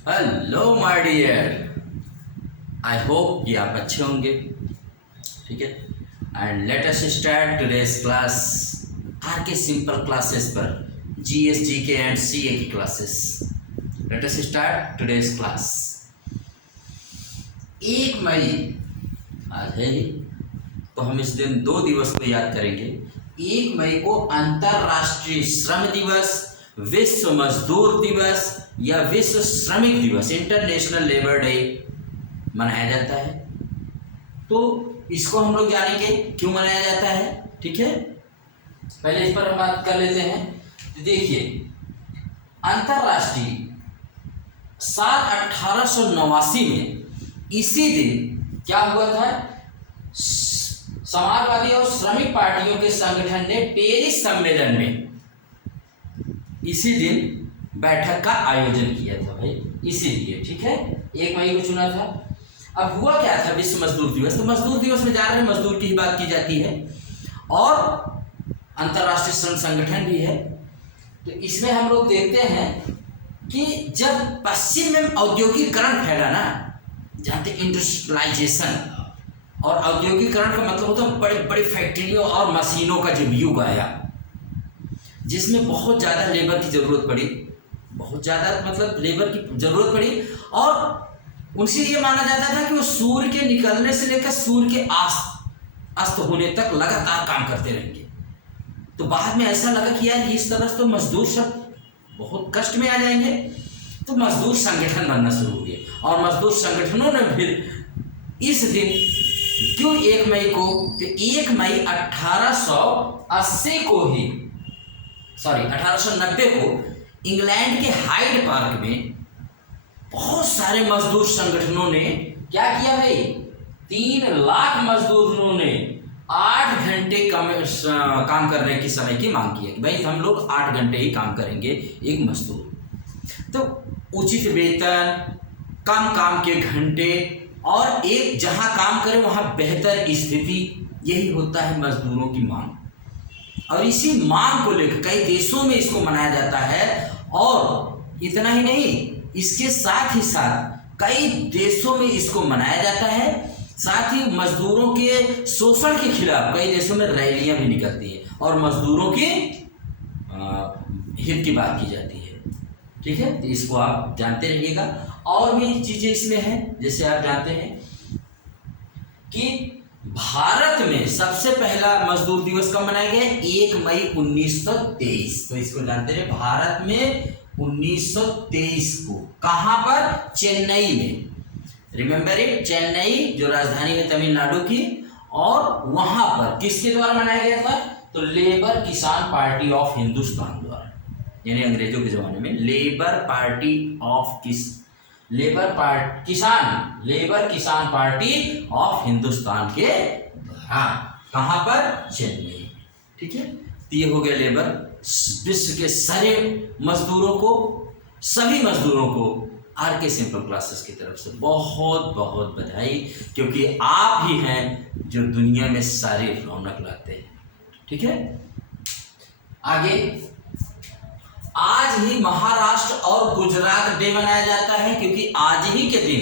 Hello my dear, I hope कि आप अच्छे होंगे। ठीक है, and let us start today's class R K simple classes पर जीएस जीके एंड सीए की classes. Let us start today's class. 1 मई आज है ही, तो हम इस दिन 2 दिवस को याद करेंगे। 1 मई को अंतर्राष्ट्रीय श्रम दिवस, विश्व मजदूर दिवस या विश्व श्रमिक दिवस, इंटरनेशनल लेबर डे मनाया जाता है। तो इसको हम लोग जानेंगे क्यों मनाया जाता है। ठीक है, पहले इस पर हम बात कर लेते हैं। तो देखिए, अंतर्राष्ट्रीय साल 1889 में इसी दिन क्या हुआ था, समाजवादी और श्रमिक पार्टियों के संगठन ने पेरिस सम्मेलन में इसी दिन बैठक का आयोजन किया था भाई, इसीलिए। ठीक है, 1 मई को चुना था। अब हुआ क्या था, विश्व मजदूर दिवस। तो मजदूर दिवस में जा रहे हैं, मजदूर की ही बात की जाती है और अंतर्राष्ट्रीय श्रम संगठन भी है। तो इसमें हम लोग देखते हैं कि जब पश्चिम में औद्योगिकरण फैला ना, जानते इंडस्ट्रियलाइजेशन, और औद्योगिकरण का मतलब होता है बड़ी बड़ी फैक्ट्रियों और मशीनों का जब युग आया, जिसमें बहुत ज़्यादा लेबर की ज़रूरत पड़ी, बहुत ज़्यादा मतलब लेबर की ज़रूरत पड़ी। और उनसे ये माना जाता था कि वो सूर्य के निकलने से लेकर सूर्य के अस्त होने तक लगातार काम करते रहेंगे। तो बाद में ऐसा लगा कि यार इस तरह तो मजदूर सब बहुत कष्ट में आ जाएंगे, तो मजदूर संगठन बनना शुरू हो गया। और मजदूर संगठनों ने फिर इस दिन क्यों 1 मई को, तो 1 मई 1880 को ही, 1890 को इंग्लैंड के हाइड पार्क में बहुत सारे मजदूर संगठनों ने क्या किया भाई, 3 लाख मजदूरों ने 8 घंटे काम करने की समय की मांग की है कि भाई हम लोग 8 घंटे ही काम करेंगे एक मजदूर। तो उचित वेतन, कम काम के घंटे और एक जहां काम करें वहां बेहतर स्थिति, यही होता है मजदूरों की मांग। और इसी मांग को लेकर कई देशों में इसको मनाया जाता है। और इतना ही नहीं, इसके साथ ही साथ कई देशों में इसको मनाया जाता है। साथ ही मजदूरों के शोषण के खिलाफ कई देशों में रैलियां भी निकलती हैं और मजदूरों के हित की बात की जाती है। ठीक है, तो इसको आप जानते रहिएगा। और भी चीजें इसमें हैं, जैसे आप जानते हैं कि भारत में सबसे पहला मजदूर दिवस कब मनाया गया, 1 मई 1923। तो इसको जानते रहे, भारत में 1923 को, कहां पर, चेन्नई में। रिमेंबर इट, चेन्नई जो राजधानी है तमिलनाडु की। और वहां पर किसके द्वारा मनाया गया था, तो लेबर किसान पार्टी ऑफ हिंदुस्तान द्वारा, यानी अंग्रेजों के जमाने में लेबर किसान पार्टी ऑफ हिंदुस्तान के द्वारा, कहां पर, चेन्नई। ठीक है, तो ये हो गया लेबर। विश्व के सारे मजदूरों को, सभी मजदूरों को आर के सिंपल क्लासेस की तरफ से बहुत बहुत बधाई, क्योंकि आप ही हैं जो दुनिया में सारी रौनक लाते हैं। ठीक है, आगे आज ही महाराष्ट्र और गुजरात डे मनाया जाता है, क्योंकि आज ही के दिन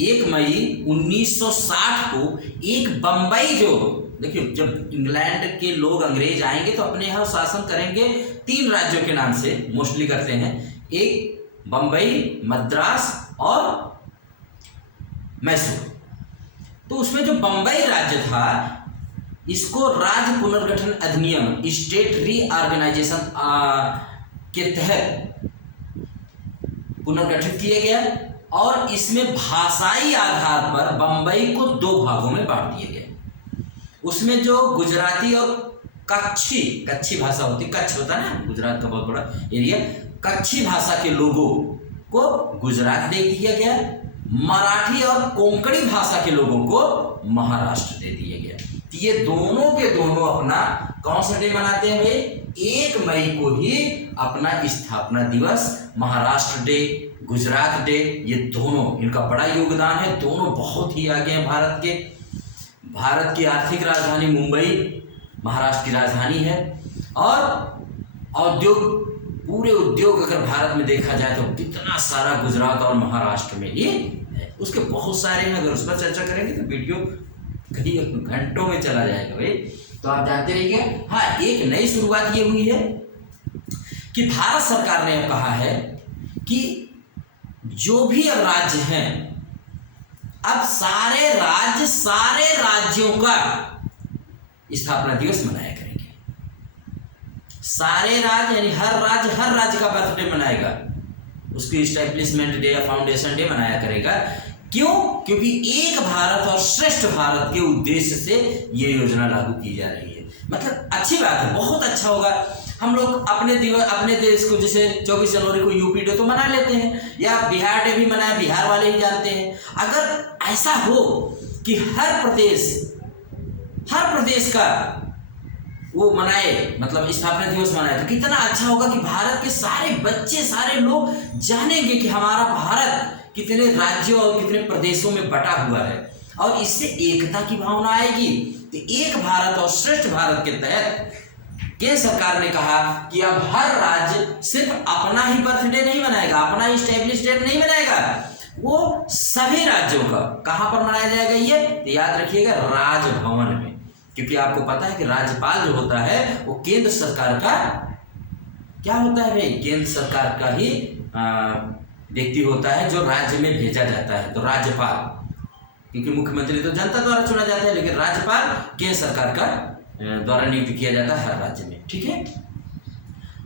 1 मई 1960 को एक बंबई, जो देखिए जब इंग्लैंड के लोग अंग्रेज आएंगे तो अपने यहाँ शासन करेंगे 3 राज्यों के नाम से मोस्टली करते हैं, एक बंबई, मद्रास और मैसूर। तो उसमें जो बंबई राज्य था, इसको राज्य पुनर्गठन अधिनियम, स्टेट रीऑर्गेनाइजेशन के तहत पुनर्गठित किया गया। और इसमें भाषाई आधार पर बंबई को 2 भागों में बांट दिया गया। उसमें जो गुजराती और कच्छी भाषा होती, कच्छ होता है ना गुजरात का बहुत बड़ा एरिया, कच्छी भाषा के लोगों को गुजरात दे दिया गया। मराठी और कोंकणी भाषा के लोगों को महाराष्ट्र दे दिया गया। ये दोनों के दोनों अपना कौन सा डे मनाते हैं भाई, 1 मई को ही अपना स्थापना दिवस, महाराष्ट्र डे, गुजरात डे, ये दोनों, इनका बड़ा योगदान है। दोनों बहुत ही आगे हैं भारत की आर्थिक राजधानी मुंबई महाराष्ट्र की राजधानी है। और औद्योग पूरे उद्योग अगर भारत में देखा जाए तो कितना सारा गुजरात और महाराष्ट्र में ही है। उसके बहुत सारे हैं, अगर उस पर चर्चा करेंगे तो वीडियो कहीं घंटों में चला जाएगा भाई, तो आप जानते रहिए। हाँ, एक नई शुरुआत ये हुई है कि भारत सरकार ने अब कहा है कि जो भी अब राज्य हैं, अब सारे राज्यों का स्थापना दिवस मनाया करेंगे। सारे राज्य यानी हर राज्य का बर्थडे मनाएगा, उसकी एस्टैब्लिशमेंट डे या फाउंडेशन डे मनाया करेगा। क्यों? क्योंकि एक भारत और श्रेष्ठ भारत के उद्देश्य से ये योजना लागू की जा रही है। मतलब अच्छी बात है, बहुत अच्छा होगा। हम लोग अपने देश को जैसे 24 जनवरी को यूपी डे तो मना लेते हैं, या बिहार डे भी मनाए, बिहार वाले ही जानते हैं। अगर ऐसा हो कि हर प्रदेश का वो मनाए, मतलब स्थापना दिवस मनाए, तो कितना अच्छा होगा कि भारत के सारे बच्चे, सारे लोग जानेंगे कि हमारा भारत कितने राज्यों और कितने प्रदेशों में बटा हुआ है, और इससे एकता की भावना आएगी। तो एक भारत और श्रेष्ठ भारत के तहत केंद्र सरकार ने कहा कि अब हर राज्य सिर्फ अपना ही बर्थडे नहीं मनाएगा, अपना ही एस्टैब्लिश डेट नहीं मनाएगा, वो सभी राज्यों का कहाँ पर मनाया जाएगा ये, तो याद रखिएगा राजभवन में। क्योंकि आपको पता है कि राज्यपाल जो होता है वो केंद्र सरकार का क्या होता है भाई, केंद्र सरकार का ही व्यक्ति होता है जो राज्य में भेजा जाता है। तो राज्यपाल, क्योंकि मुख्यमंत्री तो जनता द्वारा चुना जाता है, लेकिन राज्यपाल केंद्र सरकार का द्वारा नियुक्त किया जाता है हर राज्य में। ठीक है,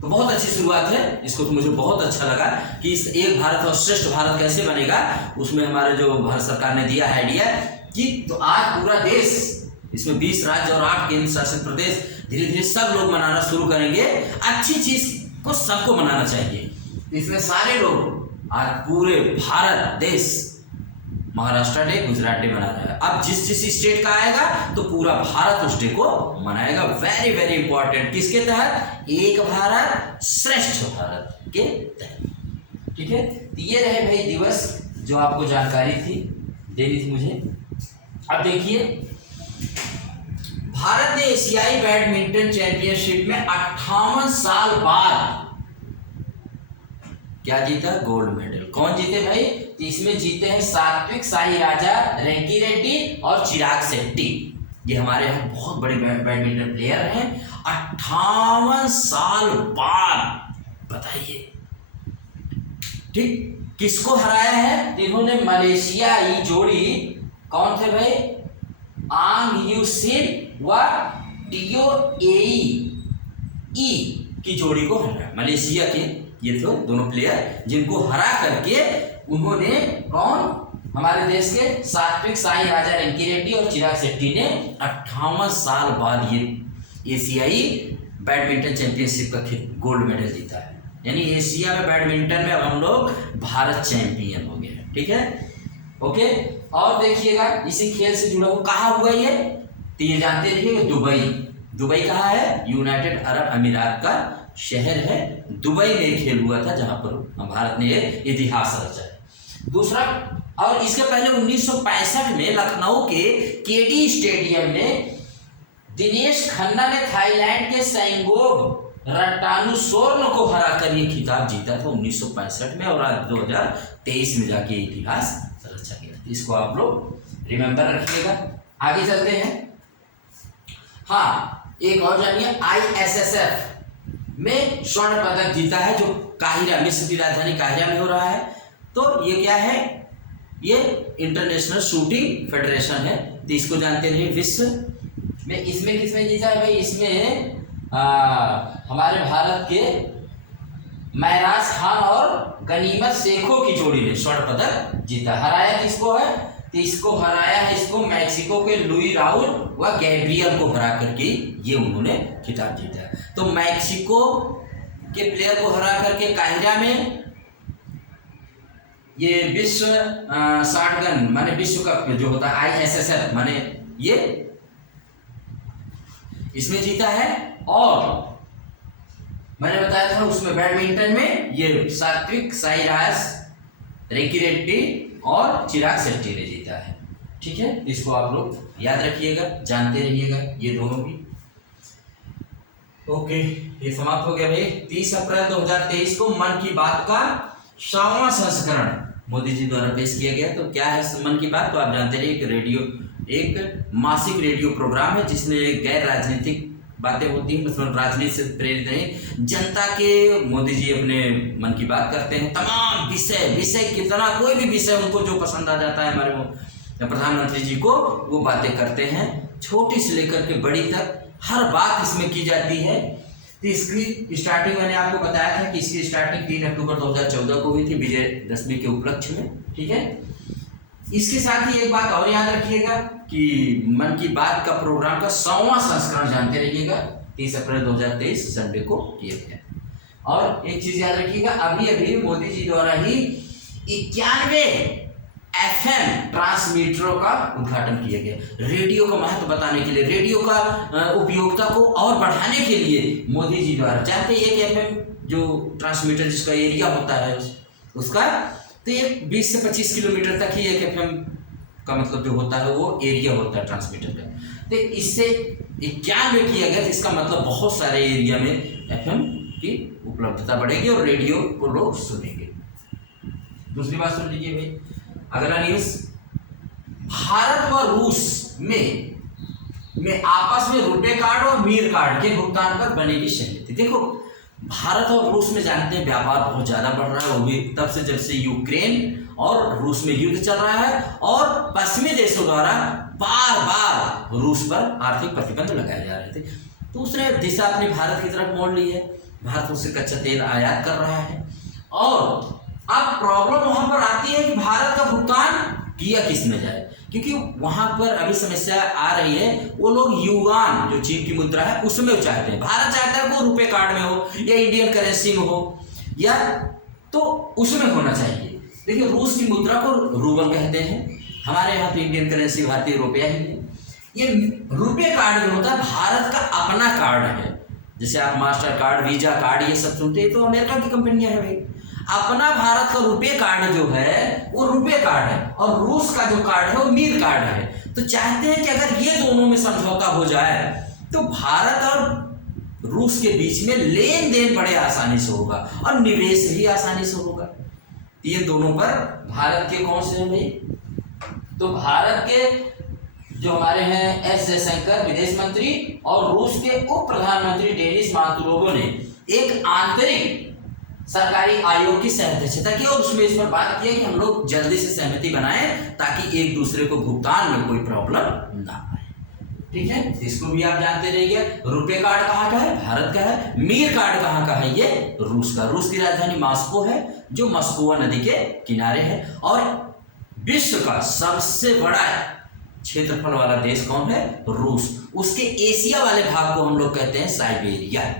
तो बहुत अच्छी शुरुआत है, इसको तो मुझे बहुत अच्छा लगा कि इस एक भारत और श्रेष्ठ भारत कैसे बनेगा। उसमें हमारे जो भारत सरकार ने दिया आइडिया कि तो आज पूरा देश, इसमें 20 राज्य और 8 केंद्र शासित प्रदेश, धीरे धीरे सब लोग मनाना शुरू करेंगे। अच्छी चीज को सबको मनाना चाहिए। इसमें सारे लोग आज पूरे भारत देश महाराष्ट्र डे, गुजरात डे मना रहा है। अब जिस स्टेट का आएगा तो पूरा भारत उस डे को मनाएगा। वेरी वेरी इंपॉर्टेंट, किसके तहत, एक भारत श्रेष्ठ भारत के तहत। ठीक है, तो ये रहे भाई दिवस जो आपको जानकारी थी, देनी थी मुझे। अब देखिए, भारत ने एशियाई बैडमिंटन चैंपियनशिप में 58 साल बाद क्या जीता, गोल्ड मेडल। कौन जीते भाई, तो इसमें जीते हैं सात्विक साईराजा रंकीरेड्डी और चिराग शेट्टी। ये हमारे यहाँ बहुत बड़े बैडमिंटन प्लेयर हैं। 58 साल बाद, बताइए ठीक किसको हराया है। इन्होंने मलेशियाई जोड़ी, कौन थे भाई, आंग यू सिन व टियो एई की जोड़ी को हराया। मलेशिया के ये तो दोनों प्लेयर जिनको हरा करके उन्होंने, कौन, हमारे देश के सात्विक साईराजा रंकीरेड्डी और चिराग शेट्टी ने 58 साल बाद ये एशियाई बैडमिंटन चैंपियनशिप का गोल्ड मेडल जीता है। यानी एशिया में बैडमिंटन में अब हम लोग भारत चैंपियन हो गए। ठीक है, ओके। और देखिएगा, इसी खेल से जुड़ा हुआ कहाँ हुआ ये, तो ये जानते रहिए, दुबई कहाँ है, यूनाइटेड अरब अमीरात का शहर है। दुबई में खेल हुआ था जहां पर भारत ने इतिहास रचा है। दूसरा, और इसके पहले 1965 में लखनऊ के केडी स्टेडियम में दिनेश खन्ना ने थाईलैंड के सैंगोब रट्टानुसोर्न को हराकर ये खिताब जीता था 1965 में, और आज 2023 में जाके इतिहास रचा गया। इसको आप लोग रिमेंबर रखिएगा। आगे चलते हैं। हाँ, एक और जानिए, ISSF में स्वर्ण पदक जीता है, जो काहिरा, मिस्र की राजधानी काहिरा में हो रहा है। तो ये क्या है, ये इंटरनेशनल शूटिंग फेडरेशन है, तो इसको जानते रहिए। विश्व में इसमें किसमें जीता है भाई, इसमें हमारे भारत के महराज खान और गनीमत शेखों की जोड़ी ने स्वर्ण पदक जीता। हराया किसको है, तो इसको हराया है, इसको मैक्सिको के लुई राउल व गैब्रियल को हरा करके ये उन्होंने खिताब जीता है। तो मैक्सिको के प्लेयर को हरा करके काहिरा में ये विश्व शॉटगन माने विश्व कप जो होता है ISSF माने ये इसमें जीता है। और मैंने बताया था उसमें बैडमिंटन में ये सात्विक साईराज रंकीरेड्डी और चिराग शेट्टी ने जीता है। ठीक है, इसको आप लोग याद रखिएगा, जानते रहिएगा ये दोनों भी। ओके, ये समाप्त हो गया भाई। 30 अप्रैल 2023 को मन की बात का 100वां संस्करण मोदी जी द्वारा पेश किया गया। तो क्या है मन की बात, तो आप जानते रहिए कि रेडियो एक मासिक रेडियो प्रोग्राम है जिसमें गैर राजनीतिक बातें होती हैं, मतलब राजनीति से प्रेरित नहीं, जनता के मोदी जी अपने मन की बात करते हैं। तमाम विषय कितना कोई भी विषय उनको जो पसंद आ जाता है हमारे वो प्रधानमंत्री जी को, वो बातें करते हैं, छोटी से लेकर के बड़ी तक हर बात इसमें की जाती है। तो इसकी स्टार्टिंग मैंने आपको बताया था कि इसकी स्टार्टिंग 3 अक्टूबर 2014 को हुई थी विजयदशमी के उपलक्ष्य में, ठीक है। इसके साथ ही एक बात और याद रखिएगा कि मन की बात का प्रोग्राम का 100वां संस्करण जानते रहिएगा 30 अप्रैल 2023 संडे को किया गया। और एक चीज याद रखिएगा, अभी अभी मोदी जी द्वारा ही 91 FM ट्रांसमीटरों का उद्घाटन किया गया। रेडियो का महत्व बताने के लिए, रेडियो का उपयोगिता को और बढ़ाने के लिए मोदी जी द्वारा, जानते एक FM जो ट्रांसमीटर जिसका एरिया होता है उसका, तो ये 20 से 25 किलोमीटर तक ही एक FM का मतलब जो होता है वो एरिया होता है ट्रांसमीटर का। तो इससे 91 किया गया, इसका मतलब बहुत सारे एरिया में FM की उपलब्धता बढ़ेगी और रेडियो को लोग सुनेंगे। दूसरी बात सुन लीजिए भाई, अगला न्यूज, भारत व रूस में आपस में रुपए कार्ड और मीर कार्ड के भुगतान पर बनेगी सहमति। देखो भारत और रूस में जानते हैं व्यापार बहुत ज्यादा बढ़ रहा है, वो भी तब से जब से यूक्रेन और रूस में युद्ध चल रहा है और पश्चिमी देशों द्वारा बार बार रूस पर आर्थिक प्रतिबंध लगाए जा रहे थे। तो उसने दिशा अपनी भारत की तरफ मोड़ ली है, भारत उससे कच्चा तेल आयात कर रहा है और अब प्रॉब्लम वहां पर आती है कि भारत का भुगतान किया किस में जाए, क्योंकि वहां पर अभी समस्या आ रही है, वो लोग युआन जो चीन की मुद्रा है उसमें चाहते हैं, भारत चाहता है वो रुपए कार्ड में हो या इंडियन करेंसी में हो या तो उसमें होना चाहिए। देखिए रूस की मुद्रा को रूबल कहते हैं, हमारे यहाँ तो इंडियन करेंसी भारतीय रुपया ही है। ये रुपए कार्ड जो होता है भारत का अपना कार्ड है, जैसे आप मास्टर कार्ड, वीजा कार्ड ये सब सुनते हैं तो अमेरिका की कंपनियां है भाई। अपना भारत का रुपए कार्ड जो है वो रुपए कार्ड है और रूस का जो कार्ड है वो मीर कार्ड है। तो चाहते हैं कि अगर ये दोनों में समझौता हो जाए तो भारत और रूस के बीच में लेन देन बड़े आसानी से होगा और निवेश भी आसानी से होगा। ये दोनों पर भारत के कौन से हैं भाई, तो भारत के जो हमारे हैं एस जयशंकर विदेश मंत्री और रूस के उप प्रधानमंत्री डेनिस मातुरोव ने एक आंतरिक सरकारी आयोग की अध्यक्षता की और उसमें इस पर बात की कि हम लोग जल्दी से सहमति बनाएं ताकि एक दूसरे को भुगतान में कोई प्रॉब्लम ना आए, ठीक है। इसको भी आप जानते रहिए, रुपए कार्ड कहाँ का है, भारत का है, मीर कार्ड कहाँ का है, ये रूस का। रूस की राजधानी मॉस्को है जो मस्कोवा नदी के किनारे है और विश्व का सबसे बड़ा क्षेत्रफल वाला देश कौन है, रूस। उसके एशिया वाले भाग को हम लोग कहते हैं साइबेरिया,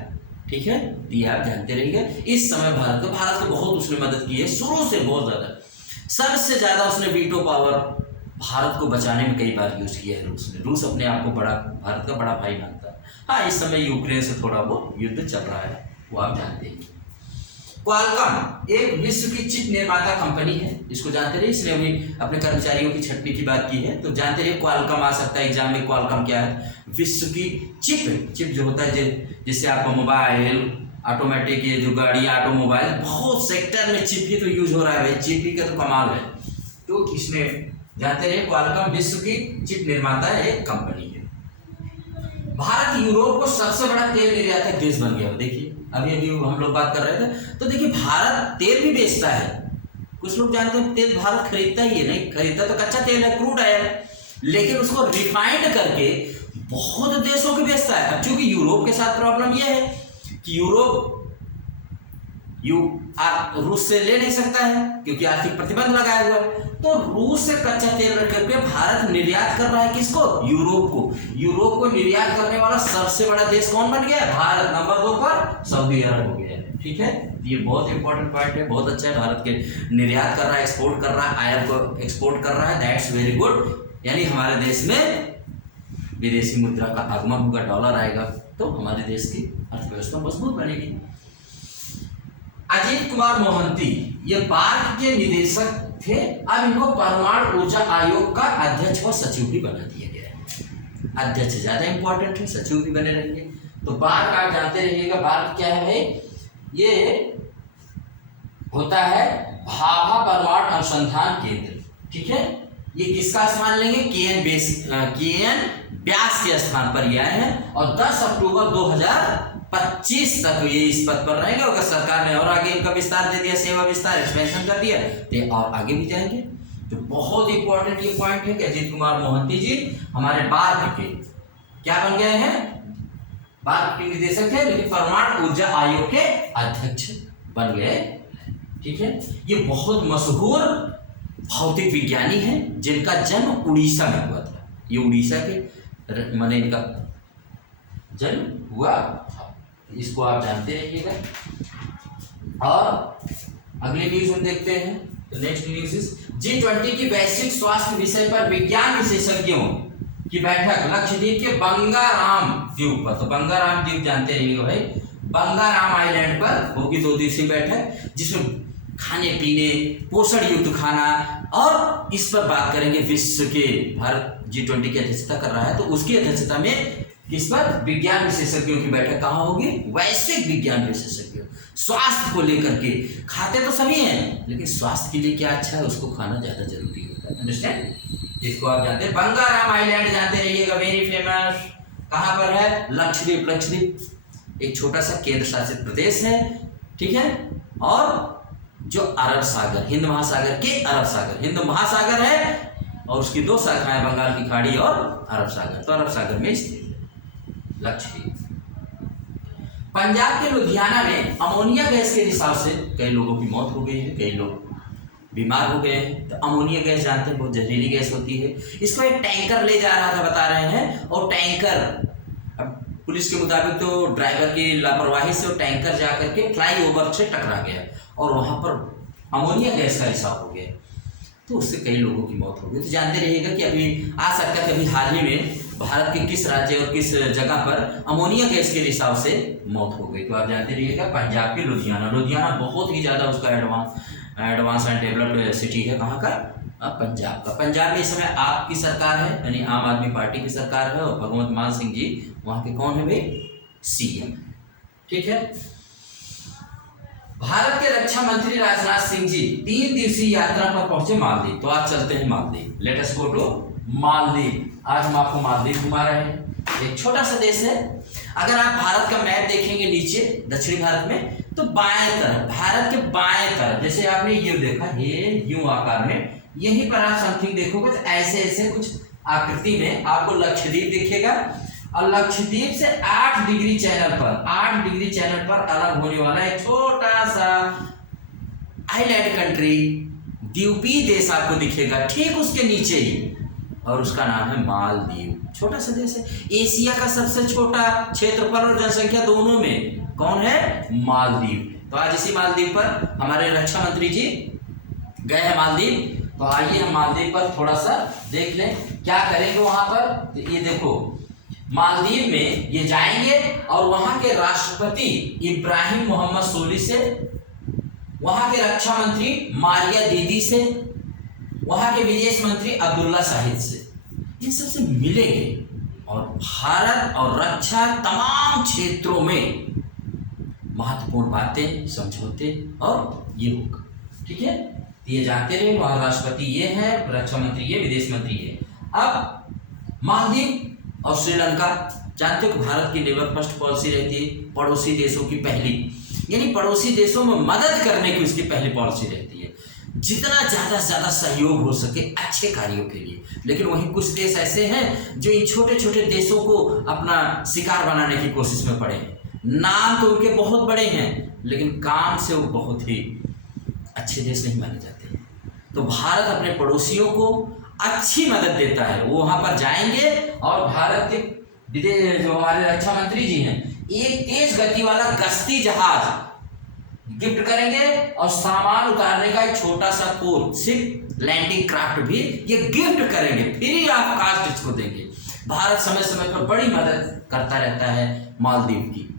ठीक है। ये आप जानते रहिए। इस समय भारत को बहुत उसने मदद की है शुरू से, बहुत ज्यादा, सबसे ज्यादा उसने वीटो पावर भारत को बचाने में कई बार यूज किया है रूस ने। रूस अपने आप को बड़ा भारत का बड़ा भाई मानता है। हाँ इस समय यूक्रेन से थोड़ा वो युद्ध चल रहा है, वो आप जानते हैं। क्वालकॉम एक विश्व की चिप निर्माता कंपनी है, इसको जानते रहिए, इसने अभी अपने कर्मचारियों की छटनी की बात की है तो जानते रहिए क्वालकॉम आ सकता है एग्जाम में। क्वालकॉम क्या है, विश्व की चिप जो होता है जिससे आपका मोबाइल, ऑटोमेटिक ये जो गाड़ी, ऑटोमोबाइल, बहुत सेक्टर में चिप ही तो यूज हो रहा है भाई, चिप ही का तो कमाल है। तो इसने जानते रहिए क्वालकॉम विश्व की चिप निर्माता एक कंपनी है। भारत यूरोप को सबसे बड़ा तेल निर्यातक देश बन गया। देखिए अभी हम लोग बात कर रहे थे तो देखिए भारत तेल भी बेचता है। कुछ लोग जानते हैं तेल भारत खरीदता ही है, नहीं खरीदता तो कच्चा तेल है, क्रूड है, लेकिन उसको रिफाइंड करके बहुत देशों को बेचता है। अब चूंकि यूरोप के साथ प्रॉब्लम यह है कि यूरोप रूस से ले नहीं सकता है क्योंकि आर्थिक प्रतिबंध लगाया हुआ है, तो रूस से कच्चा तेल रख करके भारत निर्यात कर रहा है किसको, यूरोप को। यूरोप को निर्यात करने वाला सबसे बड़ा देश कौन बन गया, भारत। नंबर 2 पर सऊदी अरब हो गया है, ठीक है। ये बहुत इंपॉर्टेंट पॉइंट है, बहुत अच्छा है। भारत के निर्यात कर रहा है, एक्सपोर्ट कर रहा है, आयात को एक्सपोर्ट कर रहा है, दैट्स वेरी गुड। यानी हमारे देश में विदेशी मुद्रा का आगमन होगा, डॉलर आएगा तो हमारे देश की अर्थव्यवस्था मजबूत बनेगी। अजीत कुमार मोहंती ये पार्क के निदेशक थे, अब इनको परमाणु ऊर्जा आयोग का अध्यक्ष और सचिव भी बना दिया गया है। अध्यक्ष ज्यादा इंपॉर्टेंट है, सचिव भी बने रहेंगे। तो बार्क आप जानते रहिएगा, बार्क क्या है भाई, ये होता है भाभा परमाणु अनुसंधान केंद्र, ठीक है। ये किसका स्थान लेंगे, केएन व्यास के स्थान पर ये आए हैं और 10 अक्टूबर 2025 तक ये इस पद पर रहेंगे। अगर सरकार ने और आगे इनका विस्तार दे दिया, सेवा विस्तार एक्सपेंशन कर दिया तो ये और आगे भी जाएंगे। तो बहुत इंपॉर्टेंट ये पॉइंट है कि अजीत कुमार मोहंती जी हमारे बार्क के क्या बन गए हैं, बार्क के निदेशक थे लेकिन परमाणु ऊर्जा आयोग के अध्यक्ष बन गए, ठीक है। ये बहुत मशहूर भौतिक विज्ञानी हैं जिनका जन्म उड़ीसा में हुआ था। ये उड़ीसा के माने इनका जन्म हुआ था, इसको आप जानते रहिएगा। और अगले न्यूज हम देखते हैं। तो नेक्स्ट न्यूज इज G20 की वैश्विक स्वास्थ्य विषय पर विज्ञान विशेषज्ञों की बैठक लक्षद्वीप के बंगाराम द्वीप पर। तो बंगाराम द्वीप जानते रहिएगा भाई, बंगाराम आइलैंड पर होगी 2 दिवसीय बैठक जिसमें खाने पीने, पोषण युक्त खाना और इस पर बात करेंगे। विश्व के भारत G20 की अध्यक्षता कर रहा है तो उसकी अध्यक्षता में किस पर, विज्ञान विशेषज्ञों की बैठक कहाँ होगी, वैश्विक विज्ञान विशेषज्ञों, स्वास्थ्य को लेकर के। खाते तो सभी हैं लेकिन स्वास्थ्य के लिए क्या अच्छा है उसको खाना ज्यादा जरूरी होता है, अंडरस्टैंड। इसको आप जानते हैं, बंगाराम आइलैंड जानते रहिएगा, वेरी फेमस। कहाँ पर है, लक्षद्वीप। लक्षद्वीप एक छोटा सा केंद्र शासित प्रदेश है, ठीक है। और जो अरब सागर, हिंद महासागर के अरब सागर, हिंद महासागर है और उसकी 2 शाखाएं, बंगाल की खाड़ी और अरब सागर। तो अरब सागर में स्थित है लक्षद्वीप। पंजाब के लुधियाना में अमोनिया गैस के रिसाव से कई लोगों की मौत हो गई है, कई लोग बीमार हो गए हैं। तो अमोनिया गैस जानते हैं बहुत जहरीली गैस होती है। इसको एक टैंकर ले जा रहा था बता रहे हैं, और टैंकर, अब पुलिस के मुताबिक तो ड्राइवर की लापरवाही से वो टैंकर जाकर के फ्लाईओवर से टकरा गया और वहां पर अमोनिया गैस का रिसाव हो गया, तो उससे कई लोगों की मौत हो गई। तो जानते रहिएगा कि अभी आ सकता है कभी हाल ही में भारत के किस राज्य और किस जगह पर अमोनिया गैस के रिसाव से मौत हो गई। तो आप जानते रहिएगा पंजाब के लुधियाना। लुधियाना बहुत ही ज़्यादा उसका एडवांस एंड डेवलप्ड सिटी है। कहाँ का, पंजाब का। पंजाब में इस समय आपकी सरकार है, यानी आम आदमी पार्टी की सरकार है और भगवंत मान सिंह जी वहाँ के कौन है भाई, सीएम, ठीक है। भारत के रक्षा मंत्री राजनाथ सिंह जी 3 दिवसीय यात्रा पर पहुंचे मालदीव। तो आज चलते हैं Maldives, let us go to Maldives. आज हम आपको मालदीव घुमा रहे हैं। एक छोटा सा देश है। अगर आप भारत का मैप देखेंगे नीचे दक्षिणी भारत में, तो बाएं तरफ, भारत के बाएं तरफ, जैसे आपने ये देखा ये यूं आकार में, यहीं पर आप समथिंग देखोगे तो ऐसे ऐसे कुछ आकृति में आपको लक्षद्वीप दिखेगा। और लक्षद्वीप से 8 डिग्री चैनल पर अलग होने वाला एक छोटा सा आइलैंड कंट्री, द्वीपीय देश आपको दिखेगा ठीक उसके नीचे ही, और उसका नाम है मालदीव। छोटा सा देश है, एशिया का सबसे छोटा क्षेत्रफल और जनसंख्या दोनों में कौन है, मालदीव। तो आज इसी मालदीव पर हमारे रक्षा मंत्री जी गए हैं मालदीव। तो आइए हम मालदीव पर थोड़ा सा देख लें क्या करेंगे वहां पर। तो ये देखो मालदीव में ये जाएंगे और वहां के राष्ट्रपति इब्राहिम मोहम्मद सोली से, वहां के रक्षा मंत्री मारिया दीदी से, वहां के विदेश मंत्री अब्दुल्ला शाहिद से, इन सबसे मिलेंगे और भारत और रक्षा तमाम क्षेत्रों में महत्वपूर्ण बातें, समझौते और ये होगा, ठीक है। ये जानते रहे, वहां राष्ट्रपति ये है, रक्षा मंत्री ये, विदेश मंत्री ये। अब मालदीव और श्रीलंका जानते हो कि भारत की नेबर फर्स्ट पॉलिसी रहती है, पड़ोसी देशों की पहली, यानी पड़ोसी देशों में मदद करने की उसकी पहली पॉलिसी रहती है, जितना ज़्यादा से ज़्यादा सहयोग हो सके अच्छे कार्यों के लिए। लेकिन वहीं कुछ देश ऐसे हैं जो इन छोटे छोटे देशों को अपना शिकार बनाने की कोशिश में पड़े हैं। नाम तो उनके बहुत बड़े हैं लेकिन काम से वो बहुत ही अच्छे देश नहीं माने जाते हैं। तो भारत अपने पड़ोसियों को अच्छी मदद देता है। वो वहाँ पर जाएंगे और भारत के विदेश जो हमारे रक्षा मंत्री जी हैं, एक तेज गति वाला गश्ती जहाज गिफ्ट करेंगे और सामान उतारने का एक छोटा सा पोल, सिर्फ लैंडिंग क्राफ्ट भी ये गिफ्ट करेंगे, फ्री ऑफ कास्ट इसको देंगे। भारत समय समय पर बड़ी मदद करता रहता है मालदीव की,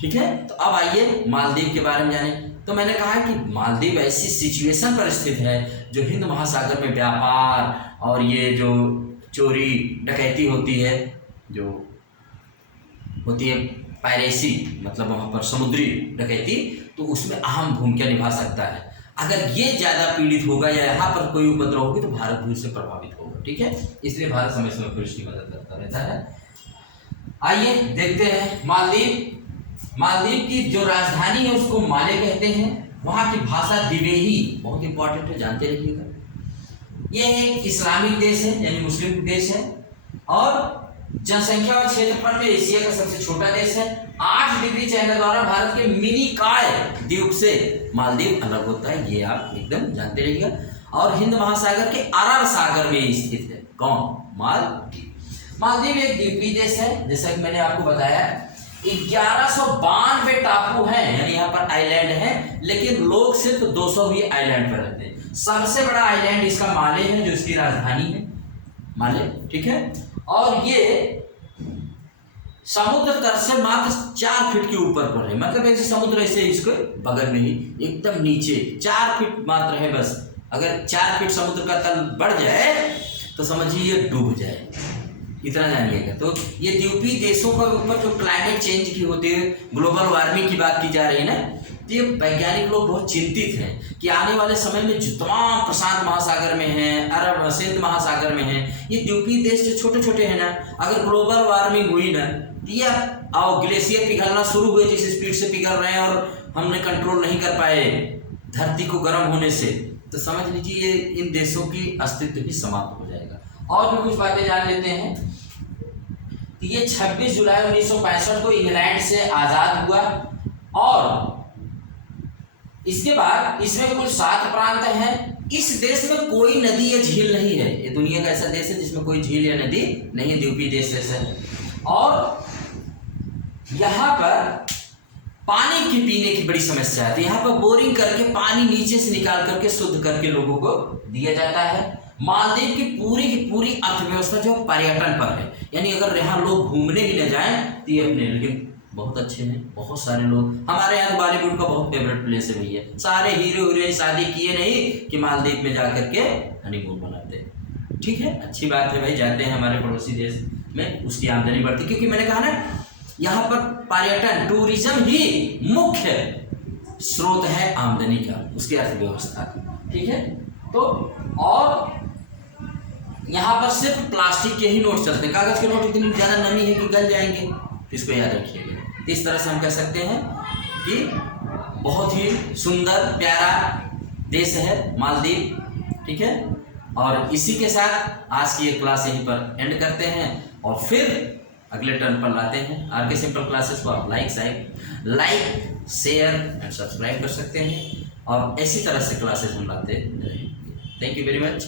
ठीक है। तो अब आइए मालदीव के बारे में जाने। तो मैंने कहा कि मालदीव ऐसी सिचुएशन पर स्थित है जो हिंद महासागर में व्यापार और ये जो चोरी डकैती होती है, जो होती है पायरेसी मतलब वहाँ पर समुद्री डकैती, तो उसमें अहम भूमिका निभा सकता है। अगर ये ज़्यादा पीड़ित होगा या यहाँ पर कोई उपद्रव होगी तो भारत भी उससे प्रभावित होगा, ठीक है। इसलिए भारत समय समय पर इसकी मदद करता रहता है। आइए देखते हैं मालदीव। मालदीव की जो राजधानी है उसको माले कहते हैं। वहाँ की भाषा दिवेही, बहुत इंपॉर्टेंट है, जानते रहिएगा। ये एक इस्लामिक देश है यानी मुस्लिम देश है और जनसंख्या और क्षेत्रफल में एशिया का सबसे छोटा देश है। 8 डिग्री चाइना द्वारा भारत के मिनी काय द्वीप से मालदीव अलग होता है, ये आप एकदम जानते रहिएगा। और हिंद महासागर के अरब सागर में स्थित है। कौन? मालदीव। मालदीव एक द्वीपीय देश है, जैसा कि मैंने आपको बताया। 1192 टापू हैं, यानी यहाँ पर आइलैंड है, लेकिन लोग सिर्फ 200 ही आइलैंड पर रहते हैं। सबसे बड़ा आइलैंड इसका माले है, जो इसकी राजधानी है माले, ठीक है। और ये समुद्र तल से मात्र 4 फीट के ऊपर पर है, मतलब ऐसे समुद्र ऐसे इसके बगल में ही एकदम नीचे 4 फीट मात्र है बस। अगर 4 फीट समुद्र का तल बढ़ जाए तो समझिए ये डूब जाए, इतना जानिएगा। तो ये द्वीपीय देशों के ऊपर जो क्लाइमेट चेंज की होती है, ग्लोबल वार्मिंग की बात की जा रही है ना, तो ये वैज्ञानिक लोग बहुत चिंतित हैं कि आने वाले समय में जो तमाम प्रशांत महासागर में है, अरब सिंध महासागर में है, ये द्वीपीय देश जो छोटे छोटे हैं ना, अगर ग्लोबल वार्मिंग हुई ना, तो ये और ग्लेशियर पिघलना शुरू हुए, जिस स्पीड से पिघल रहे हैं और हमने कंट्रोल नहीं कर पाए धरती को गर्म होने से, तो समझ लीजिए ये इन देशों की अस्तित्व भी समाप्त हो जाएगा। और भी कुछ बातें जान लेते हैं। तो ये 26 जुलाई 1965 को इंग्लैंड से आज़ाद हुआ और इसके बाद इसमें कुल 7 प्रांत हैं। इस देश में कोई नदी या झील नहीं है, ये दुनिया का ऐसा देश है जिसमें कोई झील या नदी नहीं है, द्वीपीय देश ऐसा है। और यहाँ पर पानी की पीने की बड़ी समस्या है, तो यहाँ पर बोरिंग करके पानी नीचे से निकाल करके शुद्ध करके लोगों को दिया जाता है। मालदीव की पूरी अर्थव्यवस्था जो पर्यटन पर है, यानी अगर यहाँ लोग घूमने भी न जाएं तो ये अपने, लेकिन बहुत अच्छे हैं, बहुत सारे लोग। हमारे यहाँ बॉलीवुड का बहुत फेवरेट प्लेस है भैया, सारे हीरो हीरोइन शादी किए नहीं कि मालदीव में जा करके हनीमून मनाते हैं, ठीक है। अच्छी बात है भाई, जाते हैं हमारे पड़ोसी देश में, उसकी आमदनी बढ़ती, क्योंकि मैंने कहा ना यहाँ पर पर्यटन टूरिज्म ही मुख्य स्रोत है आमदनी का, उसकी अर्थव्यवस्था का, ठीक है। तो और यहाँ पर सिर्फ प्लास्टिक के ही नोट चलते हैं, कागज के नोट इतनी ज़्यादा नमी है कि गल जाएंगे, तो इसको याद रखिएगा। इस तरह से हम कह सकते हैं कि बहुत ही सुंदर प्यारा देश है मालदीव, ठीक है। और इसी के साथ आज की ये क्लास यहीं पर एंड करते हैं और फिर अगले टर्न पर लाते हैं। आर के सिंपल क्लासेस को आप लाइक शेयर एंड सब्सक्राइब कर सकते हैं और इसी तरह से क्लासेस हम लाते रहेंगे। Thank you very much.